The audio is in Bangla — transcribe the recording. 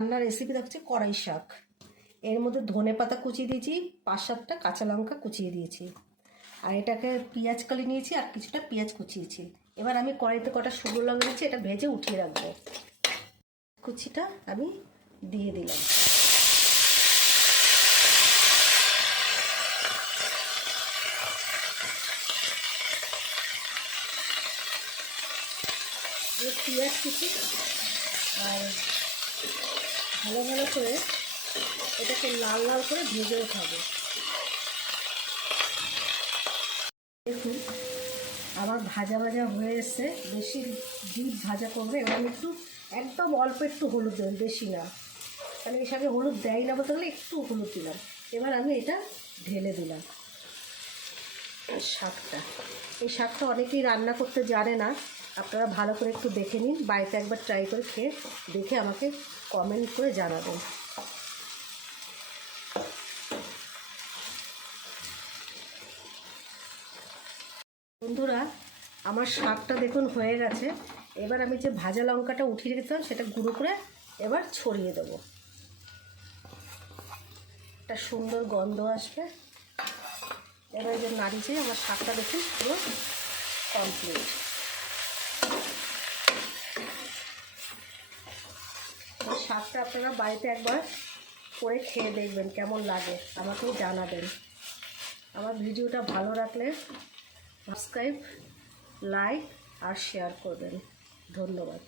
রান্নার রেসিপি দেখছি কড়াই শাক। এর মধ্যে ধনে পাতা কুচিয়ে দিয়েছি, 5-7টা কাঁচা লঙ্কা কুচিয়ে দিয়েছি, আর এটাকে পেঁয়াজ কালি নিয়েছি আর কিছুটা পেঁয়াজ কুচিয়েছি। এবার আমি কড়াইতে কটা শুকনো লঙ্কা দিচ্ছি, এটা ভেজে উঠিয়ে রাখবো। কুচিটা আমি দিয়ে দিলাম। পেঁয়াজ কুচি আর ভালো ভালো করে এটাকে লাল লাল করে ভেজে উঠাবো। দেখুন আমার ভাজা ভাজা হয়ে এসছে, বেশি ডিপ ভাজা করবে। এবার আমি একদম অল্প একটু হলুদ দেবেন, বেশি না, কারণ এর সাথে হলুদ দেয় না বলতে গেলে একটু হলুদ দিলাম। এবার আমি এটা ঢেলে দিলাম। শাকটা, এই শাকটা অনেকেই রান্না করতে জানে না, আপনারা ভালো করে একটু দেখে নিন, বাড়িতে একবার ট্রাই করে খেয়ে দেখে আমাকে কমেন্ট করে জানাবেন। বন্ধুরা আমার শাকটা দেখুন হয়ে গেছে। এবার আমি যে ভাজা লঙ্কাটা উঠিয়ে রেখেছিলাম সেটা গুঁড়ো করে এবার ছড়িয়ে দেব। একটা সুন্দর গন্ধ আসবে। এবার যে নাড়িয়ে আমার শাকটা দেখুন পুরো কমপ্লিট। এই শাকটা আপনারা বাড়িতে একবার করে খেয়ে দেখবেন কেমন লাগে, আমাকেও জানাবেন। আমার ভিডিওটা ভালো লাগলে সাবস্ক্রাইব, লাইক আর শেয়ার করবেন। ধন্যবাদ।